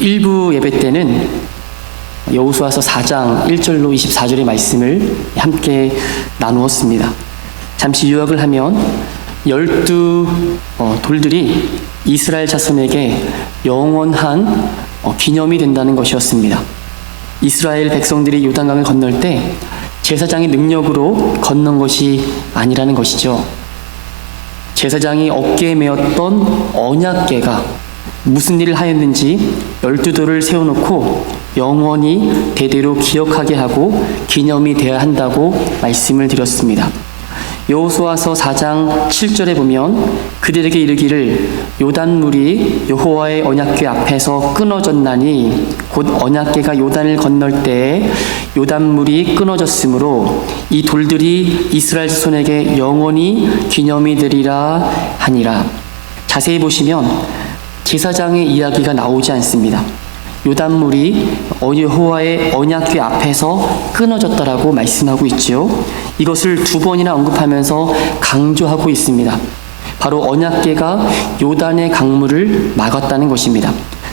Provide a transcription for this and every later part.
일부 예배 때는 여호수아서 4장 1절로 24절의 말씀을 함께 나누었습니다. 잠시 요약을 하면 12 돌들이 이스라엘 자손에게 영원한 기념이 된다는 것이었습니다. 이스라엘 백성들이 요단강을 건널 때 제사장의 능력으로 건넌 것이 아니라는 것이죠. 제사장이 어깨에 메었던 언약궤가 무슨 일을 하였는지 12돌을 세워놓고 영원히 대대로 기억하게 하고 기념이 되어야 한다고 말씀을 드렸습니다. 여호수아서 4장 7절에 보면 그들에게 이르기를 요단물이 여호와의 언약궤 앞에서 끊어졌나니 곧 언약궤가 요단을 건널 때에 요단물이 끊어졌으므로 이 돌들이 이스라엘 자손에게 영원히 기념이 되리라 하니라. 자세히 보시면 제사장의 이야기가 나오지 않습니다. 요단물이 여호와의 언약궤 앞에서 끊어졌다라고 말씀하고 있지요. 이것을 2번이나 언급하면서 강조하고 있습니다. 바로 언약궤가 요단의 강물을 막았다는 것입니다.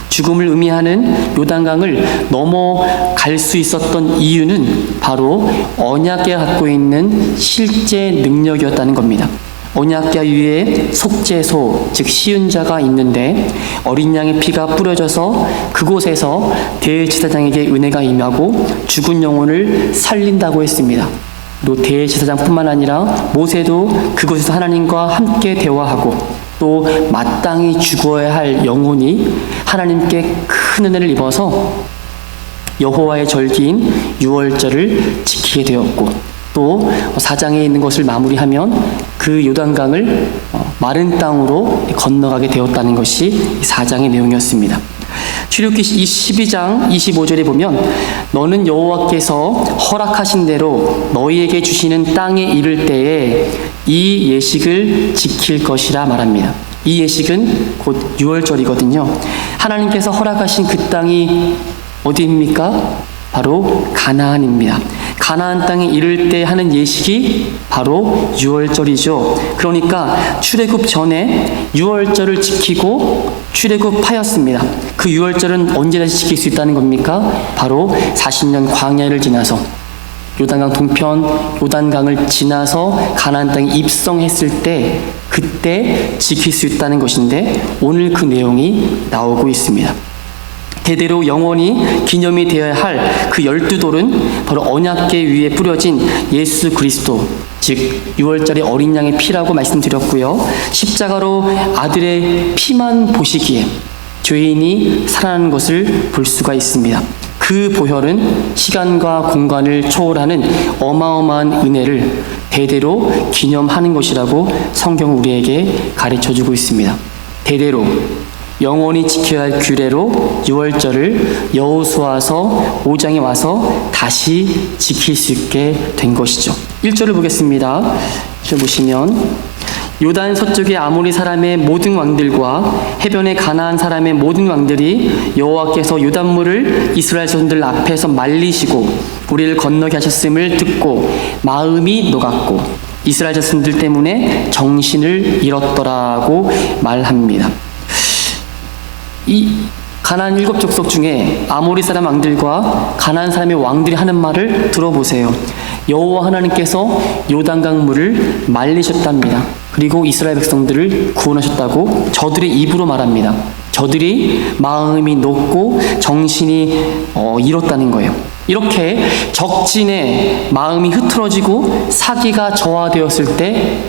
죽음을 의미하는 요단강을 넘어갈 수 있었던 이유는 바로 언약궤가 갖고 있는 실제 능력이었다는 겁니다. 언약궤 위에 속죄소, 즉 시은자가 있는데 어린 양의 피가 뿌려져서 그곳에서 대제사장에게 은혜가 임하고 죽은 영혼을 살린다고 했습니다. 또 대제사장뿐만 아니라 모세도 그곳에서 하나님과 함께 대화하고 또 마땅히 죽어야 할 영혼이 하나님께 큰 은혜를 입어서 여호와의 절기인 유월절을 지키게 되었고, 또 4장에 있는 것을 마무리하면 그 요단강을 마른 땅으로 건너가게 되었다는 것이 4장의 내용이었습니다. 출애굽기 12장 25절에 보면 너는 여호와께서 허락하신 대로 너희에게 주시는 땅에 이를 때에 이 예식을 지킬 것이라 말합니다. 이 예식은 곧 유월절이거든요. 하나님께서 허락하신 그 땅이 어디입니까? 바로 가나안입니다. 가나안 땅에 이를 때 하는 예식이 바로 유월절이죠. 그러니까 출애굽 전에 유월절을 지키고 출애굽하였습니다. 그 유월절은 언제 다시 지킬 수 있다는 겁니까? 바로 40년 광야를 지나서 요단강 동편 요단강을 지나서 가나안 땅에 입성했을 때 그때 지킬 수 있다는 것인데 오늘 그 내용이 나오고 있습니다. 대대로 영원히 기념이 되어야 할 그 12돌은 바로 언약궤 위에 뿌려진 예수 그리스도, 즉 유월절의 어린 양의 피라고 말씀드렸고요. 십자가로 아들의 피만 보시기에 죄인이 살아나는 것을 볼 수가 있습니다. 그 보혈은 시간과 공간을 초월하는 어마어마한 은혜를 대대로 기념하는 것이라고 성경은 우리에게 가르쳐주고 있습니다. 대대로 영원히 지켜야 할 규례로 유월절을 여호수아서 5장에 와서 다시 지킬 수 있게 된 것이죠. 1절을 보겠습니다. 1절 보시면 요단 서쪽의 아모리 사람의 모든 왕들과 해변의 가나안 사람의 모든 왕들이 여호와께서 요단물을 이스라엘 자손들 앞에서 말리시고 우리를 건너게 하셨음을 듣고 마음이 녹았고 이스라엘 자손들 때문에 정신을 잃었더라고 말합니다. 이 가나안 7족속 중에 아모리 사람 왕들과 가나안 사람의 왕들이 하는 말을 들어보세요. 여호와 하나님께서 요단강 물을 말리셨답니다. 그리고 이스라엘 백성들을 구원하셨다고 저들의 입으로 말합니다. 저들이 마음이 녹고 정신이 잃었다는 거예요. 이렇게 적진에 마음이 흐트러지고 사기가 저하되었을 때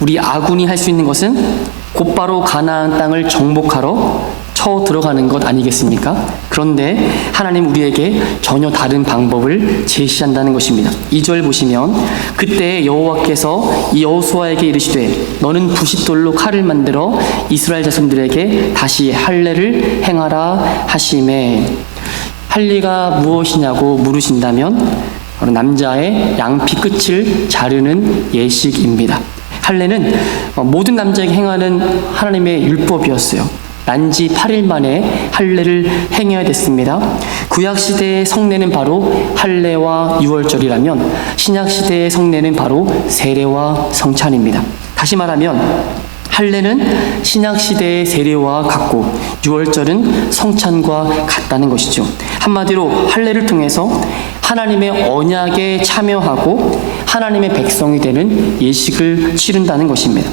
우리 아군이 할 수 있는 것은 곧바로 가나안 땅을 정복하러 쳐 들어가는 것 아니겠습니까? 그런데 하나님 우리에게 전혀 다른 방법을 제시한다는 것입니다. 2절 보시면 그때 여호와께서 이 여호수아에게 이르시되 너는 부싯돌로 칼을 만들어 이스라엘 자손들에게 다시 할례를 행하라 하시매. 할례가 무엇이냐고 물으신다면 바로 남자의 양피 끝을 자르는 예식입니다. 할례는 모든 남자에게 행하는 하나님의 율법이었어요. 난지 8일 만에 할례를 행해야 됐습니다. 구약시대의 성례는 바로 할례와 유월절이라면 신약시대의 성례는 바로 세례와 성찬입니다. 다시 말하면 할례는 신약시대의 세례와 같고 유월절은 성찬과 같다는 것이죠. 한마디로 할례를 통해서 하나님의 언약에 참여하고 하나님의 백성이 되는 예식을 치른다는 것입니다.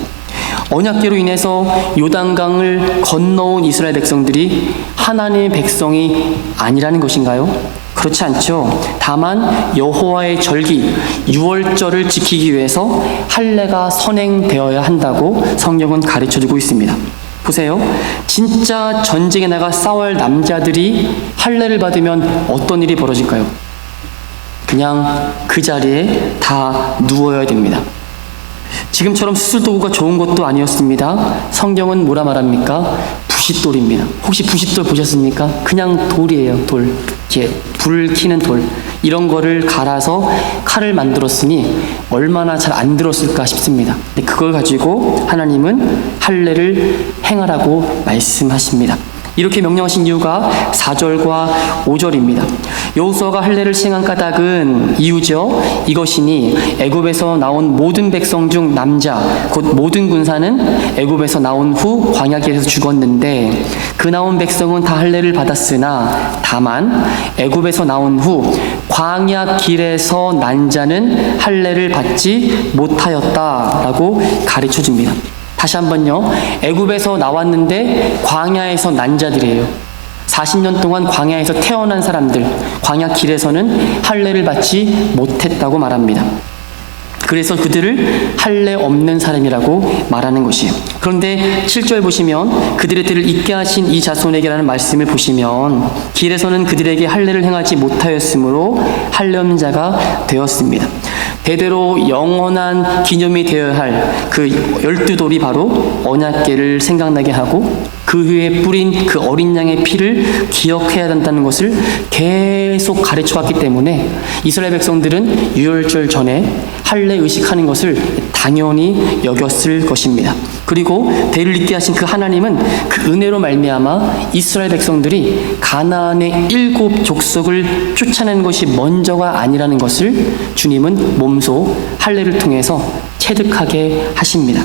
언약궤로 인해서 요단강을 건너온 이스라엘 백성들이 하나님의 백성이 아니라는 것인가요? 그렇지 않죠. 다만 여호와의 절기 유월절을 지키기 위해서 할례가 선행되어야 한다고 성경은 가르쳐주고 있습니다. 보세요. 진짜 전쟁에 나가 싸워야 할 남자들이 할례를 받으면 어떤 일이 벌어질까요? 그냥 그 자리에 다 누워야 됩니다. 지금처럼 수술도구가 좋은 것도 아니었습니다. 성경은 뭐라 말합니까? 부싯돌입니다. 혹시 부싯돌 보셨습니까? 그냥 돌이에요. 돌. 이렇게 불을 켜는 돌. 이런 거를 갈아서 칼을 만들었으니 얼마나 잘 안 들었을까 싶습니다. 근데 그걸 가지고 하나님은 할례를 행하라고 말씀하십니다. 이렇게 명령하신 이유가 4절과 5절입니다. 여호수아가 할례를 시행한 까닭은 이유죠. 이것이니 애굽에서 나온 모든 백성 중 남자 곧 모든 군사는 애굽에서 나온 후 광야길에서 죽었는데 그 나온 백성은 다 할례를 받았으나 다만 애굽에서 나온 후 광야길에서 난 자는 할례를 받지 못하였다라고 가르쳐줍니다. 다시 한번요. 애굽에서 나왔는데 광야에서 난 자들이에요. 40년 동안 광야에서 태어난 사람들, 광야 길에서는 할례를 받지 못했다고 말합니다. 그래서 그들을 할례 없는 사람이라고 말하는 것이에요. 그런데 7절 보시면 그들의 들을 잊게 하신 이 자손에게라는 말씀을 보시면 길에서는 그들에게 할례를 행하지 못하였으므로 할례 없는 자가 되었습니다. 대대로 영원한 기념이 되어야 할 그 12돌이 바로 언약궤를 생각나게 하고 그 후에 뿌린 그 어린 양의 피를 기억해야 한다는 것을 계속 가르쳐왔기 때문에 이스라엘 백성들은 유월절 전에 할례 의식하는 것을 당연히 여겼을 것입니다. 그리고 대를 잇게 하신 그 하나님은 그 은혜로 말미암아 이스라엘 백성들이 가나안의 7 족속을 쫓아내는 것이 먼저가 아니라는 것을 주님은 몸소 할례를 통해서 체득하게 하십니다.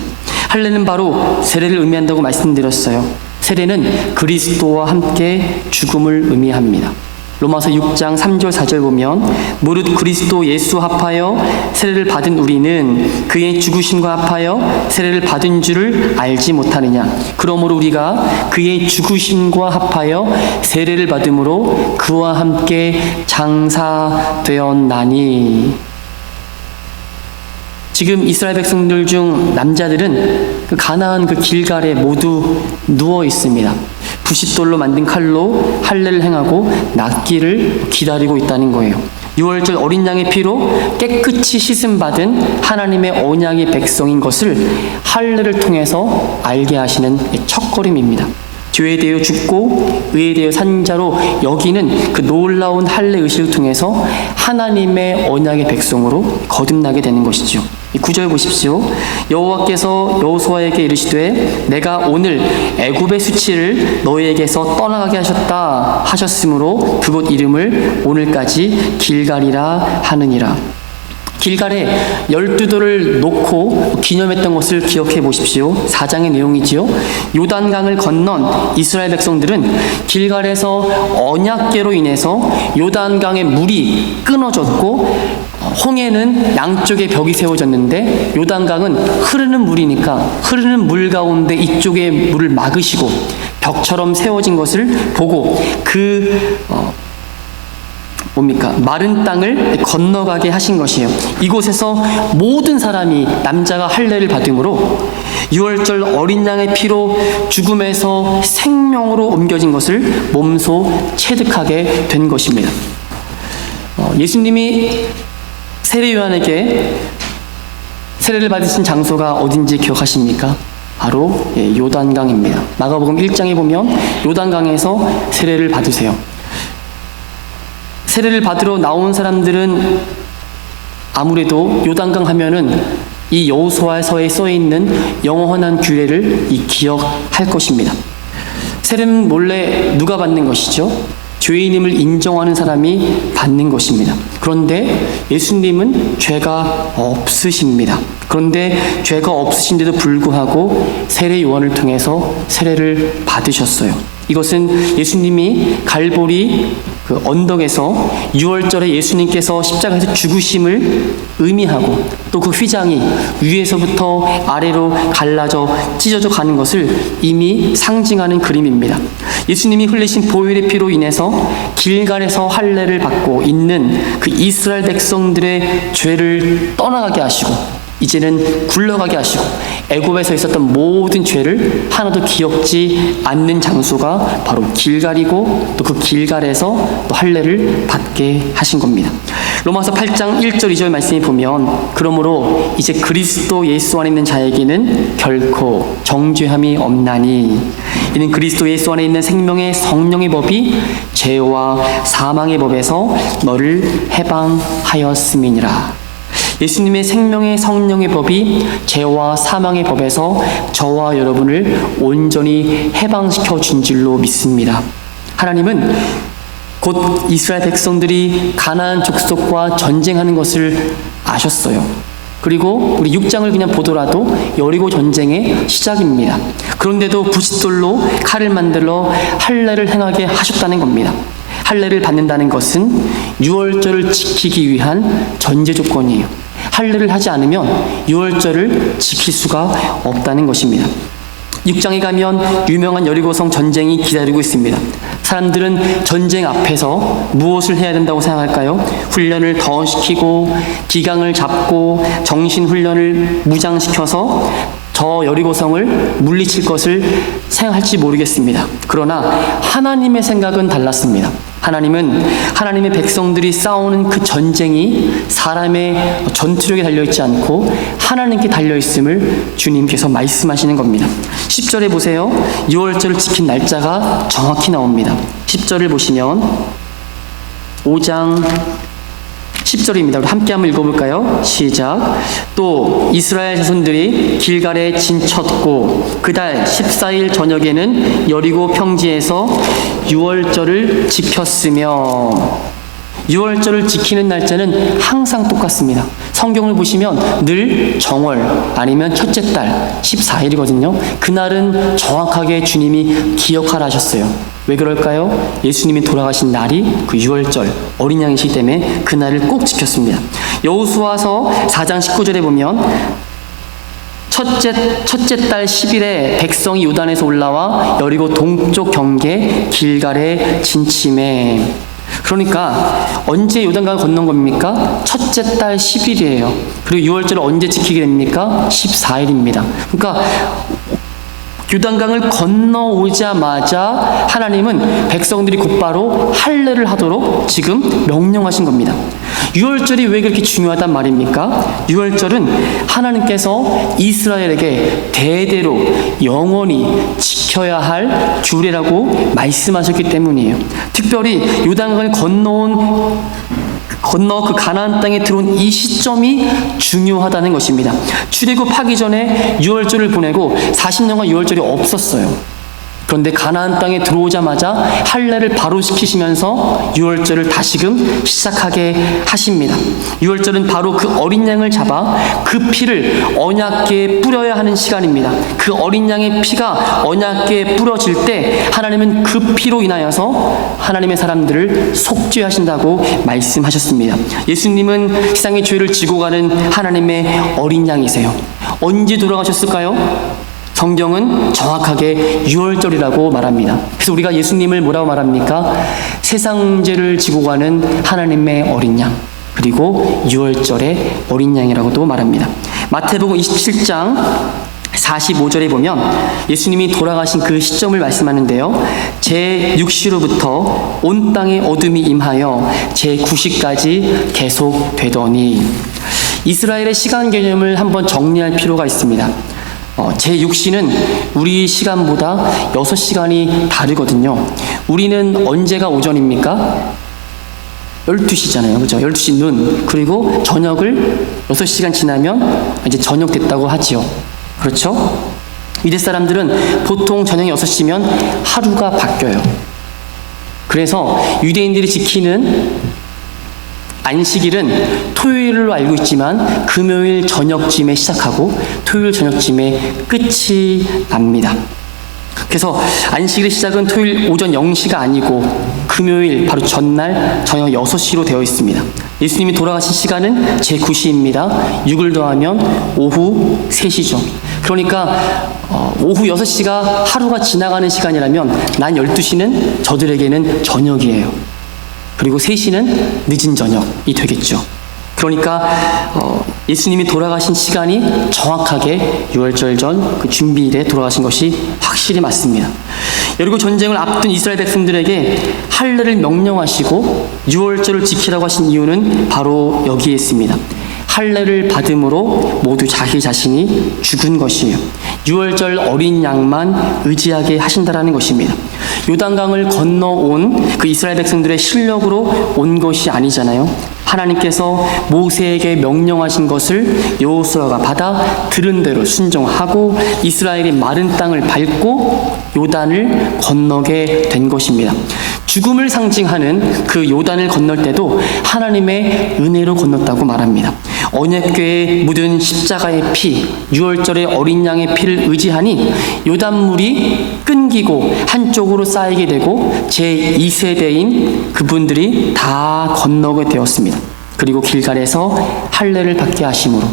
할례는 바로 세례를 의미한다고 말씀드렸어요. 세례는 그리스도와 함께 죽음을 의미합니다. 로마서 6장 3절 4절 보면 무릇 그리스도 예수 합하여 세례를 받은 우리는 그의 죽으심과 합하여 세례를 받은 줄을 알지 못하느냐. 그러므로 우리가 그의 죽으심과 합하여 세례를 받음으로 그와 함께 장사되었나니. 지금 이스라엘 백성들 중 남자들은 그 가나안 그 길갈에 모두 누워 있습니다. 부싯돌로 만든 칼로 할례를 행하고 낫기를 기다리고 있다는 거예요. 유월절 어린 양의 피로 깨끗이 씻음 받은 하나님의 언약의 백성인 것을 할례를 통해서 알게 하시는 첫걸음입니다. 죄에 대하여 죽고 의에 대하여 산 자로 여기는 그 놀라운 할례 의식을 통해서 하나님의 언약의 백성으로 거듭나게 되는 것이죠. 9절 보십시오. 여호와께서 여호수아에게 이르시되 내가 오늘 애굽의 수치를 너희에게서 떠나가게 하셨다 하셨으므로 그곳 이름을 오늘까지 길갈이라 하느니라. 길갈에 12돌을 놓고 기념했던 것을 기억해 보십시오. 4장의 내용이지요. 요단강을 건넌 이스라엘 백성들은 길갈에서 언약궤로 인해서 요단강의 물이 끊어졌고 홍해는 양쪽에 벽이 세워졌는데 요단강은 흐르는 물이니까 흐르는 물 가운데 이쪽에 물을 막으시고 벽처럼 세워진 것을 보고 마른 땅을 건너가게 하신 것이에요. 이곳에서 모든 사람이 남자가 할례를 받음으로 유월절 어린 양의 피로 죽음에서 생명으로 옮겨진 것을 몸소 체득하게 된 것입니다. 예수님이 세례 요한에게 세례를 받으신 장소가 어딘지 기억하십니까? 바로 요단강입니다. 마가복음 1장에 보면 요단강에서 세례를 받으세요. 세례를 받으러 나온 사람들은 아무래도 요단강 하면은 이 여호수아서에 써 있는 영원한 규례를 기억할 것입니다. 세례는 몰래 누가 받는 것이죠? 죄인임을 인정하는 사람이 받는 것입니다. 그런데 예수님은 죄가 없으십니다. 그런데 죄가 없으신데도 불구하고 세례 요한을 통해서 세례를 받으셨어요. 이것은 예수님이 갈보리 그 언덕에서 유월절에 예수님께서 십자가에서 죽으심을 의미하고 또 그 휘장이 위에서부터 아래로 갈라져 찢어져 가는 것을 이미 상징하는 그림입니다. 예수님이 흘리신 보혈의 피로 인해서 길갈에서 할례를 받고 있는 그 이스라엘 백성들의 죄를 떠나가게 하시고 이제는 굴러가게 하시고 애굽에서 있었던 모든 죄를 하나도 기억지 않는 장소가 바로 길갈이고 또 그 길갈에서 또 할례를 받게 하신 겁니다. 로마서 8장 1절 2절 말씀에 보면 그러므로 이제 그리스도 예수 안에 있는 자에게는 결코 정죄함이 없나니 이는 그리스도 예수 안에 있는 생명의 성령의 법이 죄와 사망의 법에서 너를 해방하였음이니라. 예수님의 생명의 성령의 법이 죄와 사망의 법에서 저와 여러분을 온전히 해방시켜 준 줄로 믿습니다. 하나님은 곧 이스라엘 백성들이 가나안 족속과 전쟁하는 것을 아셨어요. 그리고 우리 6장을 그냥 보더라도 여리고 전쟁의 시작입니다. 그런데도 부싯돌로 칼을 만들어 할례를 행하게 하셨다는 겁니다. 할례를 받는다는 것은 유월절을 지키기 위한 전제 조건이에요. 할례를 하지 않으면 유월절을 지킬 수가 없다는 것입니다. 6장에 가면 유명한 여리고성 전쟁이 기다리고 있습니다. 사람들은 전쟁 앞에서 무엇을 해야 된다고 생각할까요? 훈련을 더 시키고 기강을 잡고 정신훈련을 무장시켜서 저 여리고성을 물리칠 것을 생각할지 모르겠습니다. 그러나 하나님의 생각은 달랐습니다. 하나님은 하나님의 백성들이 싸우는 그 전쟁이 사람의 전투력에 달려있지 않고 하나님께 달려있음을 주님께서 말씀하시는 겁니다. 10절에 보세요. 6월절을 지킨 날짜가 정확히 나옵니다. 10절을 보시면 5장 10절입니다. 우리 함께 한번 읽어볼까요? 시작. 또 이스라엘 자손들이 길갈에 진쳤고 그달 14일 저녁에는 여리고 평지에서 유월절을 지켰으며 유월절을 지키는 날짜는 항상 똑같습니다. 성경을 보시면 늘 정월 아니면 첫째 달 14일이거든요. 그날은 정확하게 주님이 기억하라 하셨어요. 왜 그럴까요? 예수님이 돌아가신 날이 그 유월절 어린 양이시기 때문에 그날을 꼭 지켰습니다. 여호수아서 4장 19절에 보면 첫째 달 10일에 백성이 요단에서 올라와 여리고 동쪽 경계 길갈에 진침해. 그러니까 언제 요단강을 건넌 겁니까? 첫째 달 10일이에요. 그리고 유월절을 언제 지키게 됩니까? 14일입니다. 그러니까 요단강을 건너오자마자 하나님은 백성들이 곧바로 할례를 하도록 지금 명령하신 겁니다. 유월절이 왜 그렇게 중요하단 말입니까? 유월절은 하나님께서 이스라엘에게 대대로 영원히 지켜야 할 규례라고 말씀하셨기 때문이에요. 특별히 요단강을 건너 그 가나안 땅에 들어온 이 시점이 중요하다는 것입니다. 출애굽하기 전에 유월절을 보내고 40년간 유월절이 없었어요. 그런데 가나안 땅에 들어오자마자 할례를 바로 시키시면서 유월절을 다시금 시작하게 하십니다. 유월절은 바로 그 어린 양을 잡아 그 피를 언약궤에 뿌려야 하는 시간입니다. 그 어린 양의 피가 언약궤에 뿌려질 때 하나님은 그 피로 인하여서 하나님의 사람들을 속죄하신다고 말씀하셨습니다. 예수님은 세상의 죄를 지고 가는 하나님의 어린 양이세요. 언제 돌아가셨을까요? 성경은 정확하게 유월절이라고 말합니다. 그래서 우리가 예수님을 뭐라고 말합니까? 세상 죄를 지고 가는 하나님의 어린 양, 그리고 유월절의 어린 양이라고도 말합니다. 마태복음 27장 45절에 보면 예수님이 돌아가신 그 시점을 말씀하는데요. 제6시로부터 온 땅에 어둠이 임하여 제9시까지 계속되더니, 이스라엘의 시간 개념을 한번 정리할 필요가 있습니다. 제6시는 우리 시간보다 6시간이 다르거든요. 우리는 언제가 오전입니까? 12시잖아요. 그죠? 12시 눈. 그리고 저녁을 6시간 지나면 이제 저녁 됐다고 하지요. 그렇죠? 이대 사람들은 보통 저녁 6시면 하루가 바뀌어요. 그래서 유대인들이 지키는 안식일은 토요일로 알고 있지만 금요일 저녁쯤에 시작하고 토요일 저녁쯤에 끝이 납니다. 그래서 안식일의 시작은 토요일 오전 0시가 아니고 금요일 바로 전날 저녁 6시로 되어 있습니다. 예수님이 돌아가신 시간은 제9시입니다. 6을 더하면 오후 3시죠. 그러니까 오후 6시가 하루가 지나가는 시간이라면 난 12시는 저들에게는 저녁이에요. 그리고 3시는 늦은 저녁이 되겠죠. 그러니까 예수님이 돌아가신 시간이 정확하게 유월절 전 그 준비일에 돌아가신 것이 확실히 맞습니다. 여리고 전쟁을 앞둔 이스라엘 백성들에게 할례를 명령하시고 유월절을 지키라고 하신 이유는 바로 여기에 있습니다. 할례를 받음으로 모두 자기 자신이 죽은 것이에요. 유월절 어린 양만 의지하게 하신다라는 것입니다. 요단강을 건너온 그 이스라엘 백성들의 실력으로 온 것이 아니잖아요. 하나님께서 모세에게 명령하신 것을 여호수아가 받아 들은 대로 순종하고 이스라엘이 마른 땅을 밟고 요단을 건너게 된 것입니다. 죽음을 상징하는 그 요단을 건널 때도 하나님의 은혜로 건넜다고 말합니다. 언약궤에 묻은 십자가의 피, 유월절의 어린 양의 피를 의지하니 요단물이 끊기고 한쪽으로 쌓이게 되고 제2세대인 그분들이 다 건너게 되었습니다. 그리고 길갈에서 할례를 받게 하심으로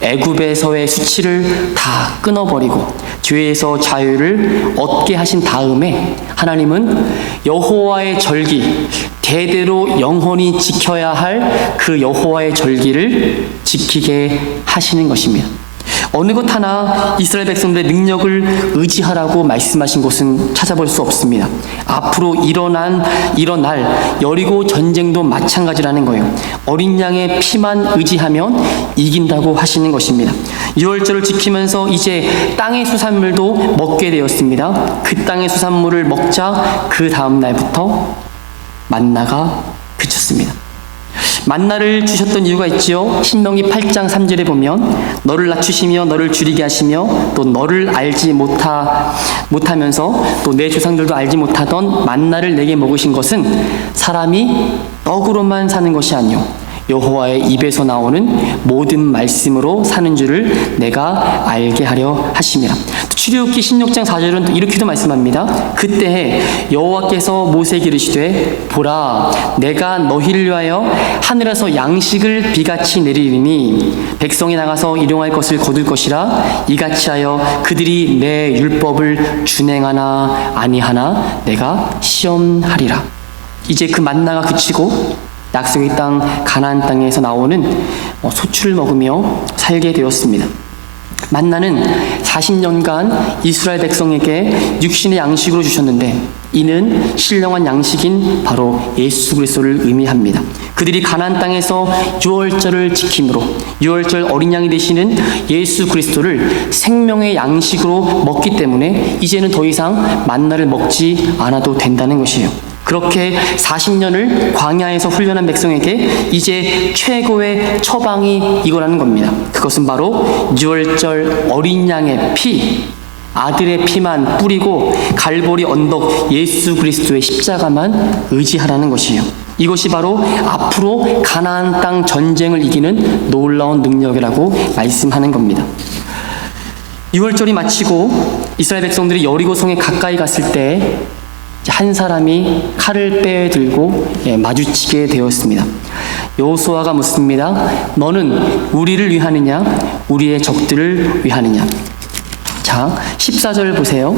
애굽에서의 수치를 다 끊어버리고 죄에서 자유를 얻게 하신 다음에 하나님은 여호와의 절기, 대대로 영원히 지켜야 할 그 여호와의 절기를 지키게 하시는 것입니다. 어느 것 하나 이스라엘 백성들의 능력을 의지하라고 말씀하신 곳은 찾아볼 수 없습니다. 앞으로 일어날 여리고 전쟁도 마찬가지라는 거예요. 어린 양의 피만 의지하면 이긴다고 하시는 것입니다. 유월절을 지키면서 이제 땅의 수산물도 먹게 되었습니다. 그 땅의 수산물을 먹자 그 다음 날부터 만나가 그쳤습니다. 만나를 주셨던 이유가 있지요. 신명기 8장 3절에 보면 너를 낮추시며 너를 줄이게 하시며 또 너를 알지 못하면서 또 내 조상들도 알지 못하던 만나를 내게 먹으신 것은 사람이 떡으로만 사는 것이 아니요 여호와의 입에서 나오는 모든 말씀으로 사는 줄을 내가 알게 하려 하심이라. 출애굽기 16장 4절은 이렇게도 말씀합니다. 그때 여호와께서 모세에게 이르시되 보라 내가 너희를 위하여 하늘에서 양식을 비같이 내리리니 백성이 나가서 일용할 것을 거둘 것이라 이같이 하여 그들이 내 율법을 준행하나 아니하나 내가 시험하리라. 이제 그 만나가 그치고 약속의 땅 가나안 땅에서 나오는 소출을 먹으며 살게 되었습니다. 만나는 40년간 이스라엘 백성에게 육신의 양식으로 주셨는데 이는 신령한 양식인 바로 예수 그리스도를 의미합니다. 그들이 가나안 땅에서 유월절을 지킴으로 유월절 어린 양이 되시는 예수 그리스도를 생명의 양식으로 먹기 때문에 이제는 더 이상 만나를 먹지 않아도 된다는 것이에요. 그렇게 40년을 광야에서 훈련한 백성에게 이제 최고의 처방이 이거라는 겁니다. 그것은 바로 유월절 어린 양의 피, 아들의 피만 뿌리고 갈보리 언덕 예수 그리스도의 십자가만 의지하라는 것이에요. 이것이 바로 앞으로 가나안 땅 전쟁을 이기는 놀라운 능력이라고 말씀하는 겁니다. 유월절이 마치고 이스라엘 백성들이 여리고성에 가까이 갔을 때 한 사람이 칼을 빼들고 마주치게 되었습니다. 여호수아가 묻습니다. 너는 우리를 위하느냐 우리의 적들을 위하느냐. 자, 14절 보세요.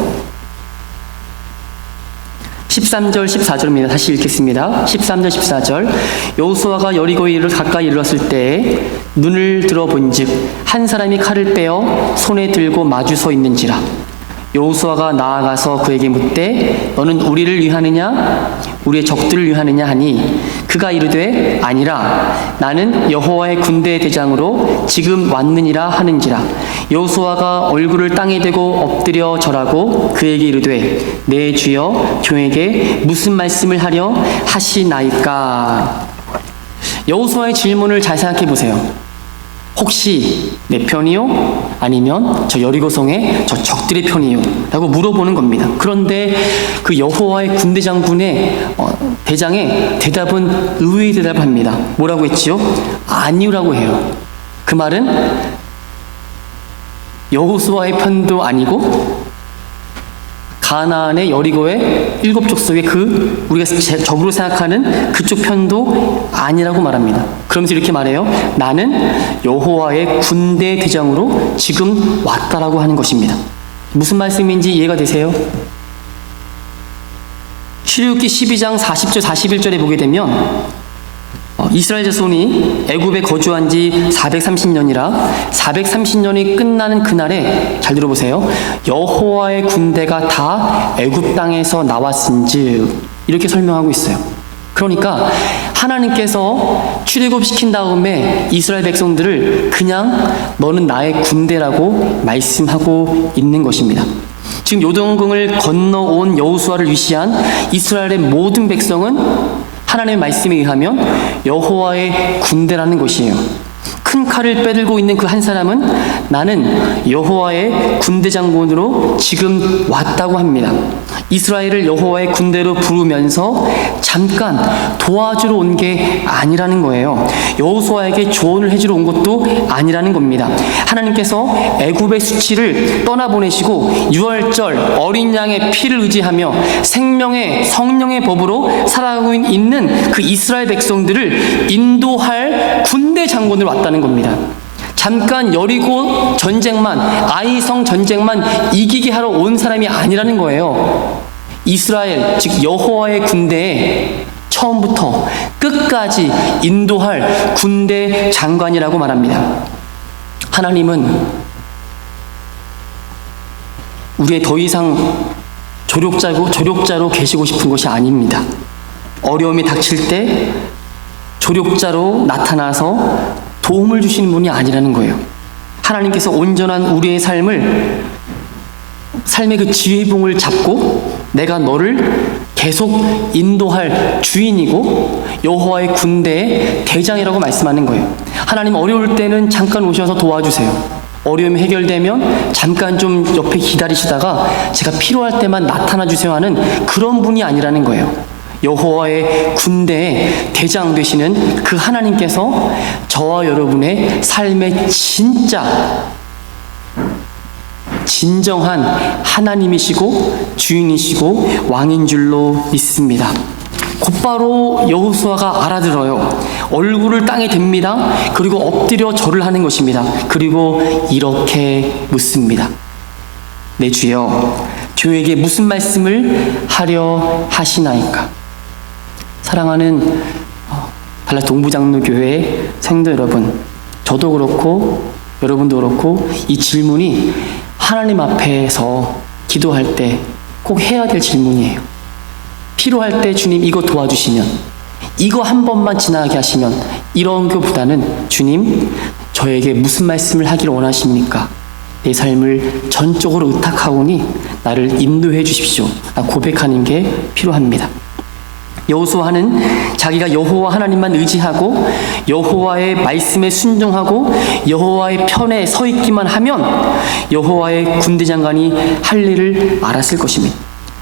13절 14절입니다. 다시 읽겠습니다. 13절 14절 여호수아가 여리고에 가까이 이르렀을 때에 눈을 들어본즉 한 사람이 칼을 빼어 손에 들고 마주 서 있는지라. 여호수아가 나아가서 그에게 묻되 너는 우리를 위하느냐 우리의 적들을 위하느냐 하니 그가 이르되 아니라 나는 여호와의 군대의 대장으로 지금 왔느니라 하는지라. 여호수아가 얼굴을 땅에 대고 엎드려 절하고 그에게 이르되 내 주여 종에게 무슨 말씀을 하려 하시나이까. 여호수아의 질문을 잘 생각해 보세요. 혹시 내 편이요? 아니면 저 여리고성의 저 적들의 편이요? 라고 물어보는 겁니다. 그런데 그 여호와의 군대 장군의 대장의 대답은 의외의 대답을 합니다. 뭐라고 했지요? 아니라고 해요. 그 말은 여호수아의 편도 아니고 가나안의 여리고의 7족속의 그 우리가 적으로 생각하는 그쪽 편도 아니라고 말합니다. 그러면서 이렇게 말해요. 나는 여호와의 군대 대장으로 지금 왔다라고 하는 것입니다. 무슨 말씀인지 이해가 되세요? 출애굽기 12장 40절 41절에 보게 되면 이스라엘 자손이 애굽에 거주한 지 430년이라 430년이 끝나는 그날에 잘 들어보세요. 여호와의 군대가 다 애굽 땅에서 나왔은즉 이렇게 설명하고 있어요. 그러니까 하나님께서 출애굽시킨 다음에 이스라엘 백성들을 그냥 너는 나의 군대라고 말씀하고 있는 것입니다. 지금 요단강을 건너온 여호수아를 위시한 이스라엘의 모든 백성은 하나님의 말씀에 의하면 여호와의 군대라는 것이에요. 큰 칼을 빼들고 있는 그 한 사람은 나는 여호와의 군대 장군으로 지금 왔다고 합니다. 이스라엘을 여호와의 군대로 부르면서 잠깐 도와주러 온 게 아니라는 거예요. 여호수아에게 조언을 해주러 온 것도 아니라는 겁니다. 하나님께서 애굽의 수치를 떠나보내시고 유월절 어린 양의 피를 의지하며 생명의 성령의 법으로 살아가고 있는 그 이스라엘 백성들을 인도할 군대 장군으로 왔다는 겁니다. 잠깐 여리고 전쟁만, 아이성 전쟁만 이기게 하러 온 사람이 아니라는 거예요. 이스라엘, 즉 여호와의 군대에 처음부터 끝까지 인도할 군대 장관이라고 말합니다. 하나님은 우리의 더 이상 조력자로 계시고 싶은 것이 아닙니다. 어려움이 닥칠 때 조력자로 나타나서 도움을 주시는 분이 아니라는 거예요. 하나님께서 온전한 우리의 삶의 그 지휘봉을 잡고 내가 너를 계속 인도할 주인이고 여호와의 군대의 대장이라고 말씀하는 거예요. 하나님 어려울 때는 잠깐 오셔서 도와주세요. 어려움이 해결되면 잠깐 좀 옆에 기다리시다가 제가 필요할 때만 나타나 주세요 하는 그런 분이 아니라는 거예요. 여호와의 군대의 대장 되시는 그 하나님께서 저와 여러분의 삶의 진정한 하나님이시고 주인이시고 왕인 줄로 믿습니다. 곧바로 여호수아가 알아들어요. 얼굴을 땅에 댑니다. 그리고 엎드려 절을 하는 것입니다. 그리고 이렇게 묻습니다. 내 주여, 저에게 무슨 말씀을 하려 하시나이까? 사랑하는 달라스 동부장로교회 성도 여러분, 저도 그렇고 여러분도 그렇고 이 질문이 하나님 앞에서 기도할 때 꼭 해야 될 질문이에요. 필요할 때 주님 이거 도와주시면, 이거 한 번만 지나게 하시면, 이런 것보다는 주님 저에게 무슨 말씀을 하기를 원하십니까? 내 삶을 전적으로 의탁하오니 나를 인도해 주십시오. 고백하는 게 필요합니다. 여호수아는 자기가 여호와 하나님만 의지하고 여호와의 말씀에 순종하고 여호와의 편에 서 있기만 하면 여호와의 군대 장관이 할 일을 알았을 것입니다.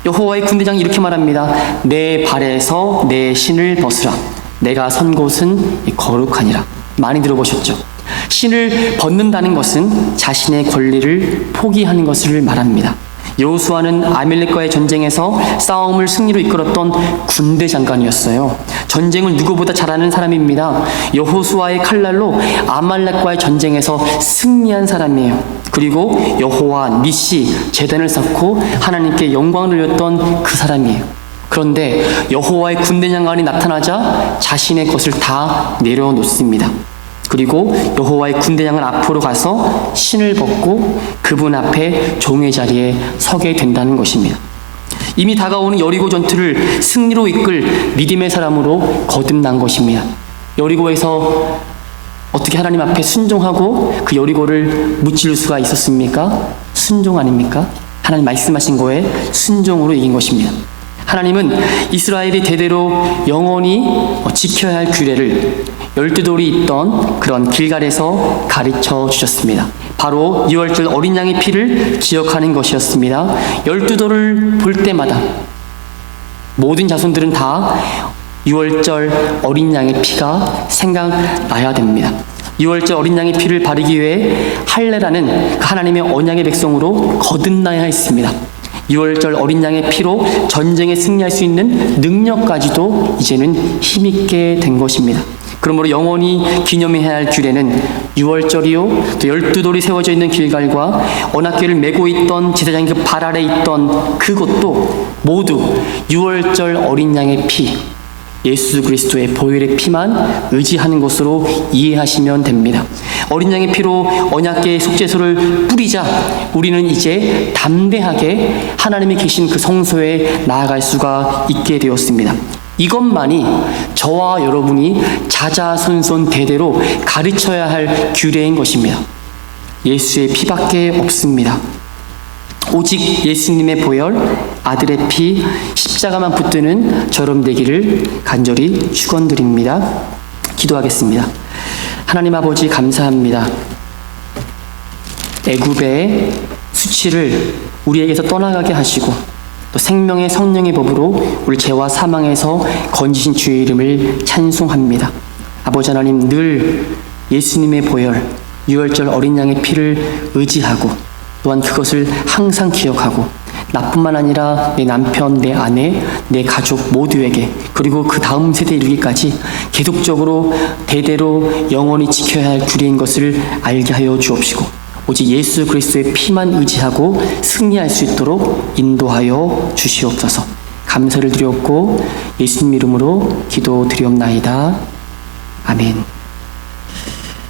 여호와의 군대 장관이 이렇게 말합니다. 내 발에서 내 신을 벗으라. 내가 선 곳은 거룩하니라. 많이 들어보셨죠? 신을 벗는다는 것은 자신의 권리를 포기하는 것을 말합니다. 여호수아는 아말렉과의 전쟁에서 싸움을 승리로 이끌었던 군대 장관이었어요. 전쟁을 누구보다 잘하는 사람입니다. 여호수아의 칼날로 아말렉과의 전쟁에서 승리한 사람이에요. 그리고 여호와 니시 제단을 쌓고 하나님께 영광을 돌렸던 그 사람이에요. 그런데 여호와의 군대 장관이 나타나자 자신의 것을 다 내려놓습니다. 그리고 여호와의 군대장은 앞으로 가서 신을 벗고 그분 앞에 종의 자리에 서게 된다는 것입니다. 이미 다가오는 여리고 전투를 승리로 이끌 믿음의 사람으로 거듭난 것입니다. 여리고에서 어떻게 하나님 앞에 순종하고 그 여리고를 무찌를 수가 있었습니까? 순종 아닙니까? 하나님 말씀하신 거에 순종으로 이긴 것입니다. 하나님은 이스라엘이 대대로 영원히 지켜야 할 규례를 12돌이 있던 그런 길갈에서 가르쳐 주셨습니다. 바로 유월절 어린 양의 피를 기억하는 것이었습니다. 12돌을 볼 때마다 모든 자손들은 다 유월절 어린 양의 피가 생각나야 됩니다. 유월절 어린 양의 피를 바르기 위해 할례라는 그 하나님의 언약의 백성으로 거듭나야 했습니다. 유월절 어린 양의 피로 전쟁에 승리할 수 있는 능력까지도 이제는 힘있게 된 것입니다. 그러므로 영원히 기념해야 할 규례는 유월절이요, 또 12돌이 세워져 있는 길갈과 언약궤를 메고 있던 제사장의 그 발 아래 있던 그것도 모두 유월절 어린 양의 피, 예수 그리스도의 보혈의 피만 의지하는 것으로 이해하시면 됩니다. 어린 양의 피로 언약궤의 속죄소를 뿌리자 우리는 이제 담대하게 하나님이 계신 그 성소에 나아갈 수가 있게 되었습니다. 이것만이 저와 여러분이 자자손손 대대로 가르쳐야 할 규례인 것입니다. 예수의 피밖에 없습니다. 오직 예수님의 보혈, 아들의 피, 십자가만 붙드는 저럼 되기를 간절히 축원드립니다. 기도하겠습니다. 하나님 아버지 감사합니다. 애굽의 수치를 우리에게서 떠나가게 하시고 또 생명의 성령의 법으로 우리 죄와 사망에서 건지신 주의 이름을 찬송합니다. 아버지 하나님, 늘 예수님의 보혈, 유월절 어린 양의 피를 의지하고 또한 그것을 항상 기억하고 나뿐만 아니라 내 남편, 내 아내, 내 가족 모두에게 그리고 그 다음 세대 이르기까지 계속적으로 대대로 영원히 지켜야 할 규례인 것을 알게 하여 주옵시고 오직 예수 그리스도의 피만 의지하고 승리할 수 있도록 인도하여 주시옵소서. 감사를 드렸고 예수님 이름으로 기도드리옵나이다. 아멘.